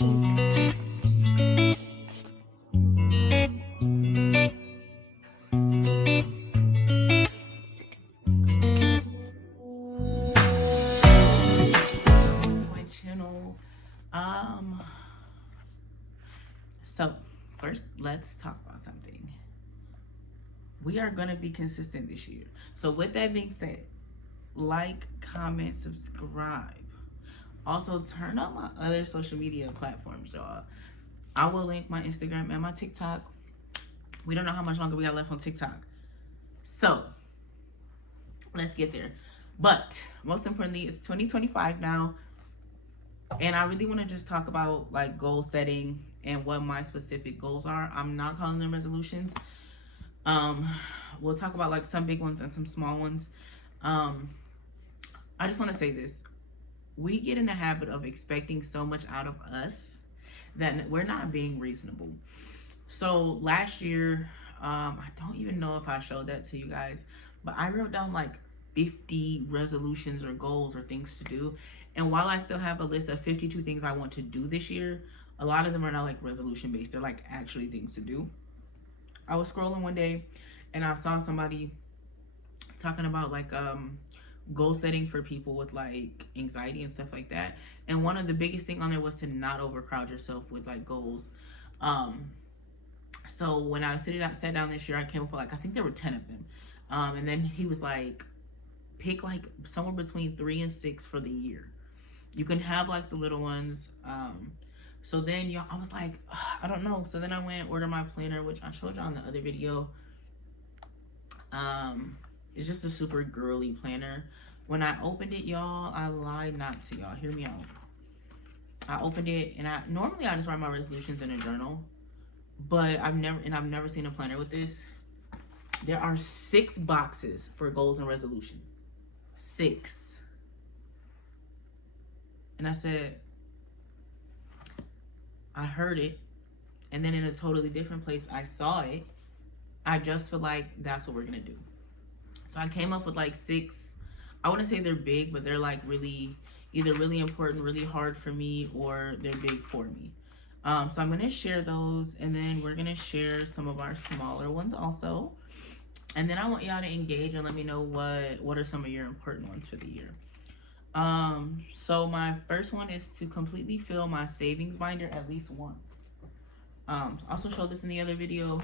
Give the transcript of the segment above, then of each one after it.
My channel. Um, so first let's talk about something. We are gonna be consistent this year. So with that being said, like, comment, subscribe. Also turn on my other social media platforms, y'all. I will link my Instagram and my TikTok. We don't know how much longer we got left on TikTok. So let's get there. But most importantly, it's 2025 now. And I really want to just talk about like goal setting and what my specific goals are. I'm not calling them resolutions. Um, we'll talk about like some big ones and some small ones. Um, I just want to say this. We get in the habit of expecting so much out of us that we're not being reasonable. So last year, I don't even know if I showed that to you guys, but I wrote down like 50 resolutions or goals or things to do. And while I still have a list of 52 things I want to do this year, a lot of them are not like resolution based. They're like actually things to do. I was scrolling one day and I saw somebody talking about like goal setting for people with like anxiety and stuff like that. And one of the biggest thing on there was to not overcrowd yourself with like goals. Um, so when I sat down this year, I came up with like I think there were 10 of them. And then he was like, pick like somewhere between 3 and 6 for the year. You can have like the little ones. So then y'all, I was like, I don't know. So then I went and ordered my planner, which I showed y'all in the other video. It's just a super girly planner. When I opened it, y'all, I lied not to y'all. Hear me out. I opened it and I normally I just write my resolutions in a journal, but I've never seen a planner with this. There are 6 boxes for goals and resolutions. 6. And I said, I heard it, and then in a totally different place, I saw it. I just feel like that's what we're gonna do. So I came up with like 6. I wouldn't say they're big, but they're like really, either really important, really hard for me, or they're big for me. So I'm gonna share those, and then we're gonna share some of our smaller ones also. And then I want y'all to engage and let me know what are some of your important ones for the year. So my first one is to completely fill my savings binder at least once. Also showed this in the other video.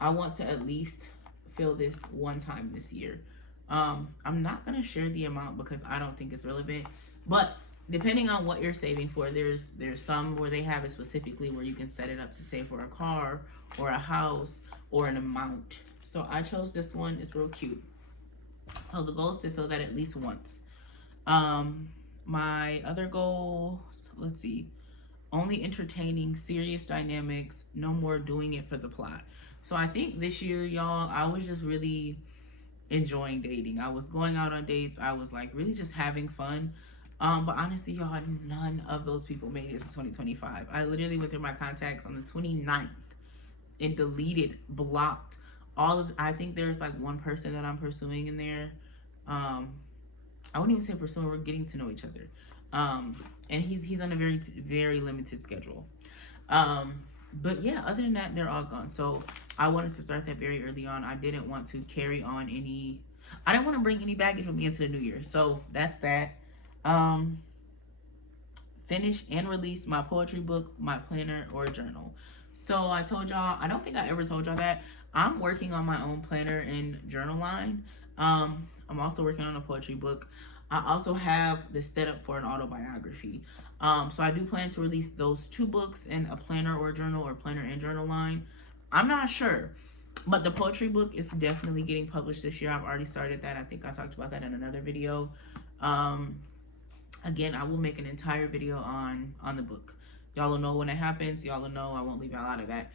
I want to at least fill this one time this year. I'm not gonna share the amount because I don't think it's relevant, but depending on what you're saving for, there's some where they have it specifically where you can set it up to save for a car or a house or an amount. So I chose this one. It's real cute. So the goal is to fill that at least once. My other goals, let's see, only entertaining serious dynamics, no more doing it for the plot. So I think this year, y'all, I was just really enjoying dating. I was going out on dates. I was like really just having fun. But honestly, y'all, none of those people made it to 2025. I literally went through my contacts on the 29th and deleted, blocked all of. I think there's like one person that I'm pursuing in there. I wouldn't even say pursuing. We're getting to know each other. And he's on a very limited schedule. But yeah, other than that, they're all gone. So I wanted to start that very early on. I didn't want to carry on any. I didn't want to bring any baggage with me into the new year. So that's that. Um, Finish and release my poetry book, my planner, or journal. So I told y'all. I don't think I ever told y'all that I'm working on my own planner and journal line. I'm also working on a poetry book. I also have the setup for an autobiography. So I do plan to release those 2 books in a planner or journal or planner and journal line. I'm not sure, but the poetry book is definitely getting published this year. I've already started that. I think I talked about that in another video. Again, I will make an entire video on the book. Y'all will know when it happens. Y'all will know. I won't leave y'all out of that.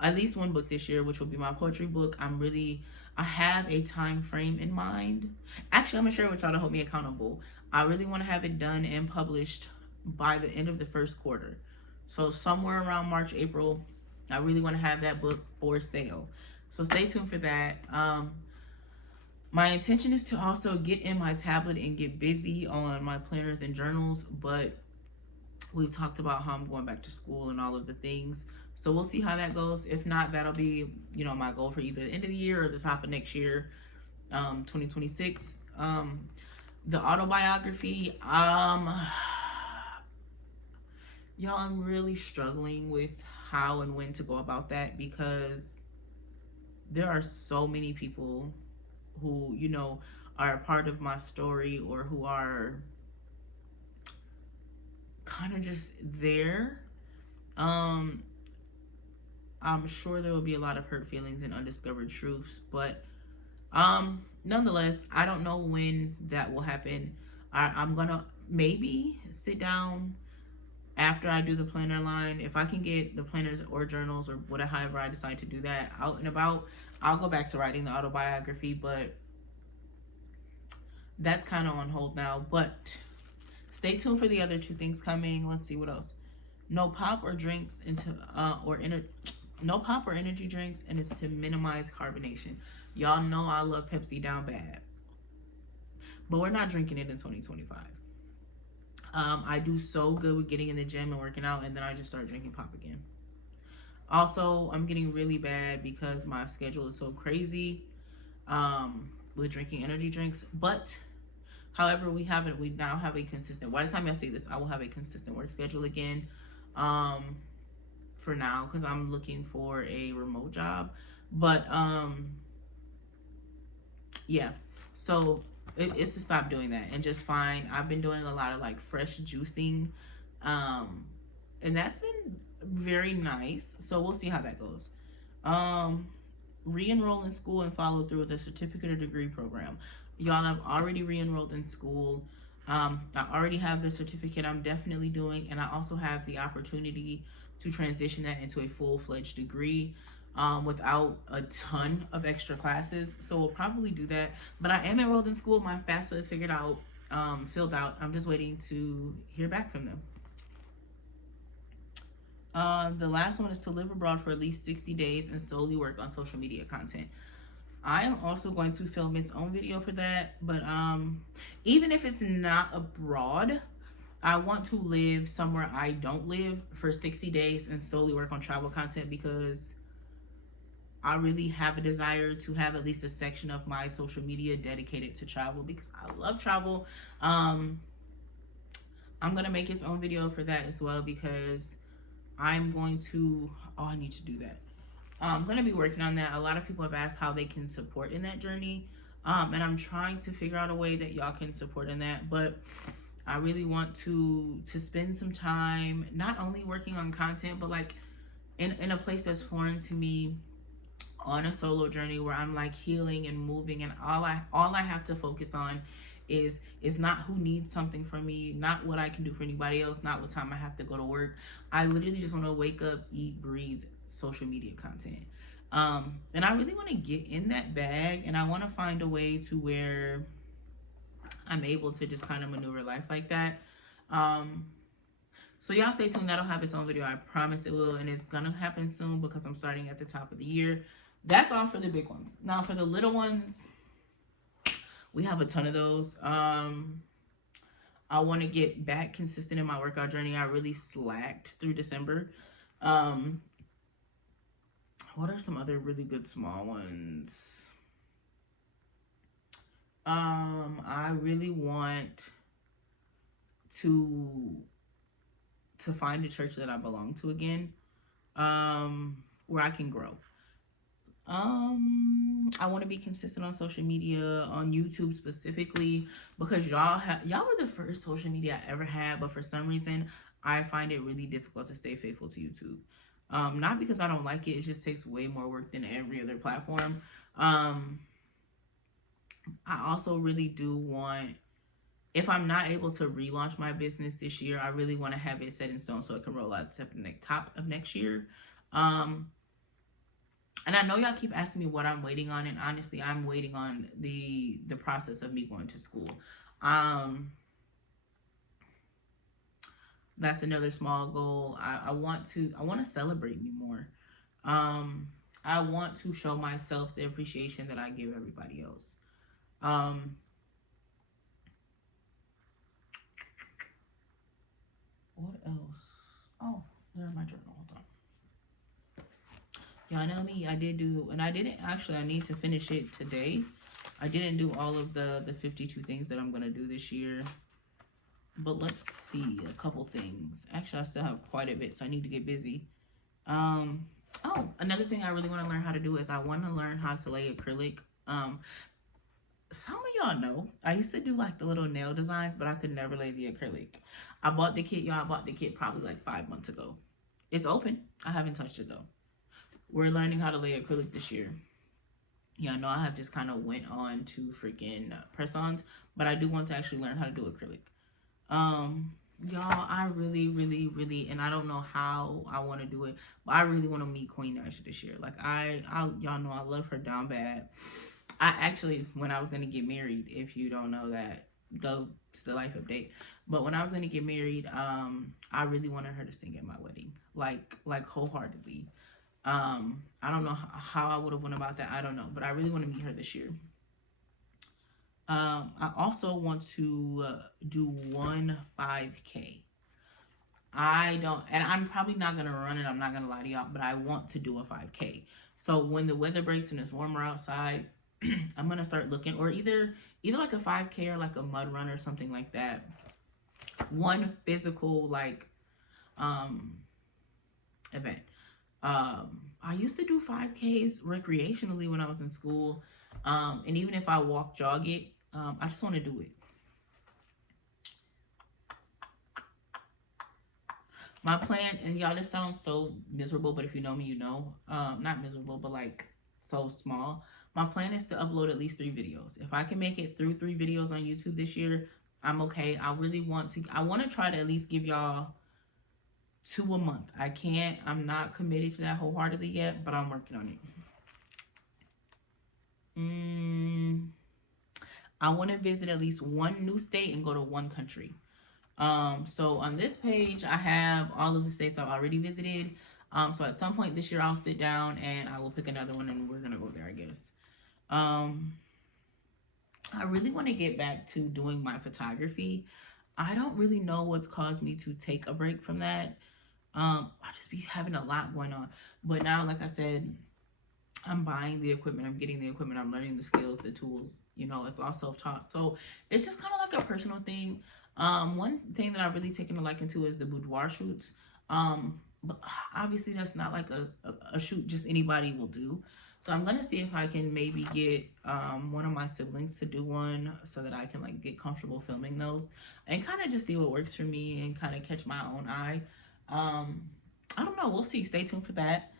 At least one book this year, which will be my poetry book. I have a time frame in mind. Actually, I'm gonna share with y'all to hold me accountable. I really want to have it done and published by the end of the first quarter. So somewhere around March, April, I really want to have that book for sale. So stay tuned for that. My intention is to also get in my tablet and get busy on my planners and journals, but We've talked about how I'm going back to school and all of the things. So we'll see how that goes. If not, that'll be, my goal for either the end of the year or the top of next year, 2026. The autobiography, y'all, I'm really struggling with how and when to go about that, because there are so many people who, are a part of my story, or who are kind of just there. Um, I'm sure there will be a lot of hurt feelings and undiscovered truths, but nonetheless, I don't know when that will happen. I'm gonna maybe sit down after I do the planner line. If I can get the planners or journals or whatever, however I decide to do that out and about, I'll go back to writing the autobiography. But that's kind of on hold now. But stay tuned for the other two things coming. Let's see what else. No pop or drinks into no pop or energy drinks, and it's to minimize carbonation. Y'all know I love Pepsi down bad, but we're not drinking it in 2025. I do so good with getting in the gym and working out, and then I just start drinking pop again. Also, I'm getting really bad because my schedule is so crazy with drinking energy drinks. But however, we now have a consistent. By the time I say this, I will have a consistent work schedule again. For now, because I'm looking for a remote job. But yeah. So it's to stop doing that and just find. I've been doing a lot of like fresh juicing, and that's been very nice. So we'll see how that goes. Re-enroll in school and follow through with a certificate or degree program. Y'all, I've already re-enrolled in school. I already have the certificate I'm definitely doing, and I also have the opportunity to transition that into a full-fledged degree without a ton of extra classes. So we'll probably do that. But I am enrolled in school. My FAFSA is filled out. I'm just waiting to hear back from them. The last one is to live abroad for at least 60 days and solely work on social media content. I am also going to film its own video for that, but even if it's not abroad, I want to live somewhere I don't live for 60 days and solely work on travel content, because I really have a desire to have at least a section of my social media dedicated to travel, because I love travel. I'm going to make its own video for that as well, because I'm going to, I need to do that. I'm going to be working on that. A lot of people have asked how they can support in that journey. And I'm trying to figure out a way that y'all can support in that. But I really want to spend some time not only working on content, but like in a place that's foreign to me, on a solo journey where I'm like healing and moving, and all I have to focus on is not who needs something from me, not what I can do for anybody else, not what time I have to go to work. I literally just want to wake up, eat, breathe social media content. And I really want to get in that bag, and I want to find a way to where I'm able to just kind of maneuver life like that. So y'all stay tuned. That'll have its own video. I promise it will, and it's gonna happen soon because I'm starting at the top of the year. That's all for the big ones. Now for the little ones, we have a ton of those. I want to get back consistent in my workout journey. I really slacked through December. What are some other really good small ones? I really want to find a church that I belong to again, where I can grow. I want to be consistent on social media, on YouTube specifically, because y'all were the first social media I ever had, but for some reason I find it really difficult to stay faithful to YouTube. Not because I don't like it, it just takes way more work than every other platform. I also really do want, if I'm not able to relaunch my business this year, I really want to have it set in stone so it can roll out to the top of next year. And I know y'all keep asking me what I'm waiting on, and honestly, I'm waiting on the process of me going to school. That's another small goal. I want to celebrate me more. I want to show myself the appreciation that I give everybody else. What else? Oh, there's my journal. Hold on. Y'all know me. I did do, and I didn't actually. I need to finish it today. I didn't do all of the 52 things that I'm gonna do this year. But let's see a couple things. Actually, I still have quite a bit, so I need to get busy. Um, oh, another thing I really want to learn how to do is I want to learn how to lay acrylic. Some of y'all know I used to do like the little nail designs, but I could never lay the acrylic. I bought the kit, y'all. I bought the kit probably like 5 months ago. It's open. I haven't touched it though. We're learning how to lay acrylic this year. Yeah, I know I have just kind of went on to freaking press-ons, but I do want to actually learn how to do acrylic. Y'all, I really, really, really, and I don't know how I want to do it, but I really want to meet Queen Naija this year. Like y'all know I love her down bad. I actually, when I was gonna get married, if you don't know that, go to the life update. But when I was gonna get married, I really wanted her to sing at my wedding, like wholeheartedly. I don't know how I would have went about that. I don't know, but I really want to meet her this year. I also want to do one 5K. I don't, and I'm probably not gonna run it. I'm not gonna lie to y'all, but I want to do a 5K. So when the weather breaks and it's warmer outside, I'm gonna start looking, or either like a 5K or like a mud run or something like that. One physical like um event. I used to do 5Ks recreationally when I was in school, and even if I walk jog it, I just want to do it. My plan, and y'all, this sounds so miserable, but if you know me, you know, not miserable, but like so small. My plan is to upload at least 3 videos. If I can make it through 3 videos on YouTube this year, I'm okay. I want to try to at least give y'all 2 a month. I'm not committed to that wholeheartedly yet, but I'm working on it. I want to visit at least one new state and go to one country. So on this page, I have all of the states I've already visited. So at some point this year, I'll sit down and I will pick another one and we're going to go there, I guess. I really want to get back to doing my photography. I don't really know what's caused me to take a break from that. I just be having a lot going on. But now, like I said, I'm buying the equipment, I'm getting the equipment, I'm learning the skills, the tools, it's all self-taught. So it's just kind of like a personal thing. One thing that I've really taken a liking to is the boudoir shoots. But obviously that's not like a shoot just anybody will do. So I'm gonna see if I can maybe get one of my siblings to do one so that I can like get comfortable filming those and kind of just see what works for me and kind of catch my own eye. I don't know, we'll see. Stay tuned for that.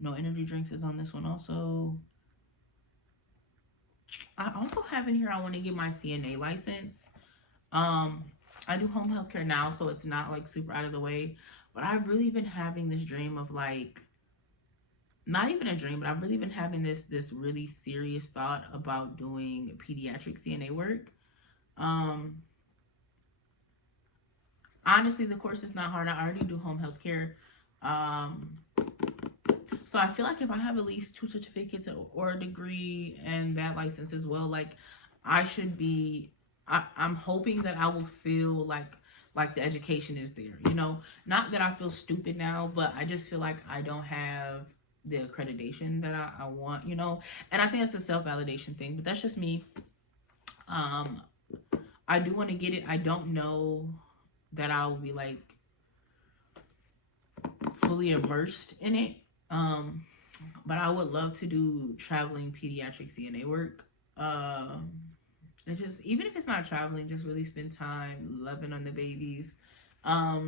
No energy drinks is on this one also. I also have in here I want to get my CNA license. I do home health care now, so it's not like super out of the way. But I've really been having this dream of like, not even a dream, but I've really been having this really serious thought about doing pediatric CNA work. Honestly, the course is not hard. I already do home health care. So I feel like if I have at least 2 certificates or a degree and that license as well, like I should be, I'm hoping that I will feel like the education is there. Not that I feel stupid now, but I just feel like I don't have the accreditation that I want, and I think that's a self-validation thing, but that's just me. I do want to get it. I don't know that I'll be like fully immersed in it. But I would love to do traveling pediatric CNA work. And just, even if it's not traveling, just really spend time loving on the babies. I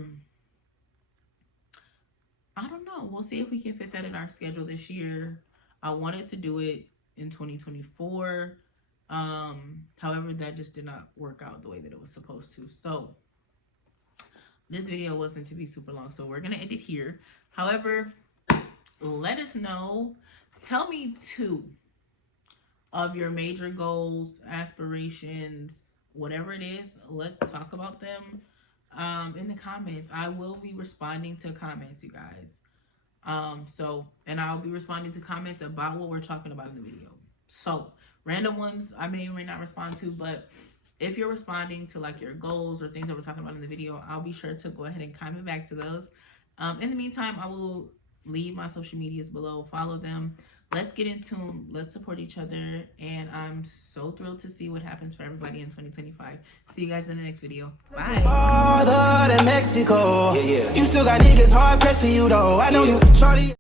don't know. We'll see if we can fit that in our schedule this year. I wanted to do it in 2024. However, that just did not work out the way that it was supposed to. So this video wasn't to be super long, so we're gonna end it here. However, let us know. Tell me 2 of your major goals, aspirations, whatever it is. Let's talk about them in the comments. I will be responding to comments, you guys. And I'll be responding to comments about what we're talking about in the video. So Random ones I may or may not respond to, but if you're responding to like your goals or things that we're talking about in the video, I'll be sure to go ahead and comment back to those. In the meantime, I will leave my social medias below. Follow them. Let's get in tune. Let's support each other. And I'm so thrilled to see what happens for everybody in 2025. See you guys in the next video. Bye. Farther than Mexico. Yeah, yeah. You still got niggas hard pressed to you though. I know you, shorty.